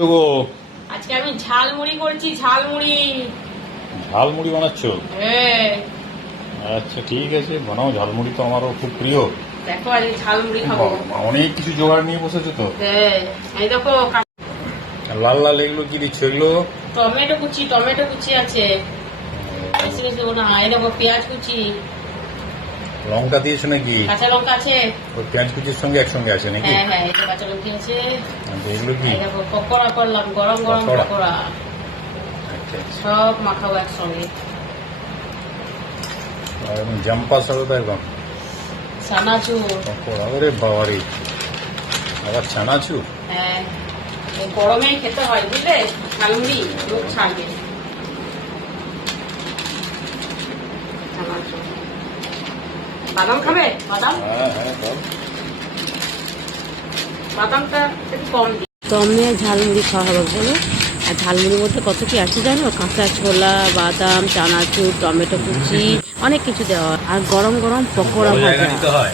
গো, আজকে আমি ঝালমুড়ি করছি। ঝালমুড়ি ঝালমুড়ি বানাচ্ছ? হ্যাঁ, আচ্ছা ঠিক আছে, বানাও। ঝালমুড়ি তো আমারও খুব প্রিয়। দেখো আজকে ঝালমুড়ি খাবো। বাবা, অনেক কিছু জোগাড় নিয়ে বসেছো তো। হ্যাঁ, এই দেখো লাল লাল এগুলো কি দিচ্ছ? এগুলো টমেটো কুচি আছে। বেশি বেশি দেবো না। এই দেখো পেঁয়াজ কুচি, লঙ্কা দিয়েছো নাকি? কাঁচা লঙ্কা আছে। ওই পেঁয়াজ কুচির সঙ্গে একসঙ্গে আছে নাকি? হ্যাঁ হ্যাঁ, এই যে কাঁচা লঙ্কা আছে। আচ্ছা, এগুলো কি? এই দেখো পকোড়া করলাম, গরম গরম পকোড়া? পকোড়া। আচ্ছা আচ্ছা, সব মাখাবো একসঙ্গে। আর এখন জাম্পা সাদা তো একদম চানাচুর। পকোড়া। ওরে বাবারে, আবার চানাচুর। হ্যাঁ, এই গরমে খেতে হয় বুঝলে, ঝালমুড়ি লোক ছাড়বে। চানাচুর, বাদাম খাবে? বাদাম, হ্যাঁ হ্যাঁ, বল। বাদামটা একটু কম দিই। দমে ঝালমুড়ি খাওয়া হবে বলো। আর ঝালমুড়ির মধ্যে কত কি আছে জানো? কাঁচা ছোলা, বাদাম, চানাচুর, টমেটো কুচি, অনেক কিছু দেওয়া হয়। আর গরম গরম পকোড়া বড় জায়গা ভাজা। নিতে হয়।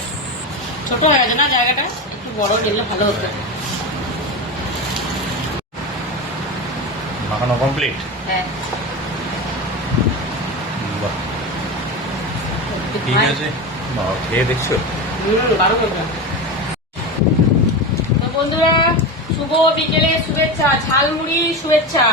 ছোট হয়ে গেছে না জায়গাটা, একটু বড় দিলে ভালো হতো। মাখানো কমপ্লিট? হ্যাঁ, বাহ, ঠিক আছে। বাবা, খেয়ে দেখছো? বারো ঘন্টা। তো বন্ধুরা, শুভ বিকেলে শুভেচ্ছা, ঝালমুড়ি শুভেচ্ছা।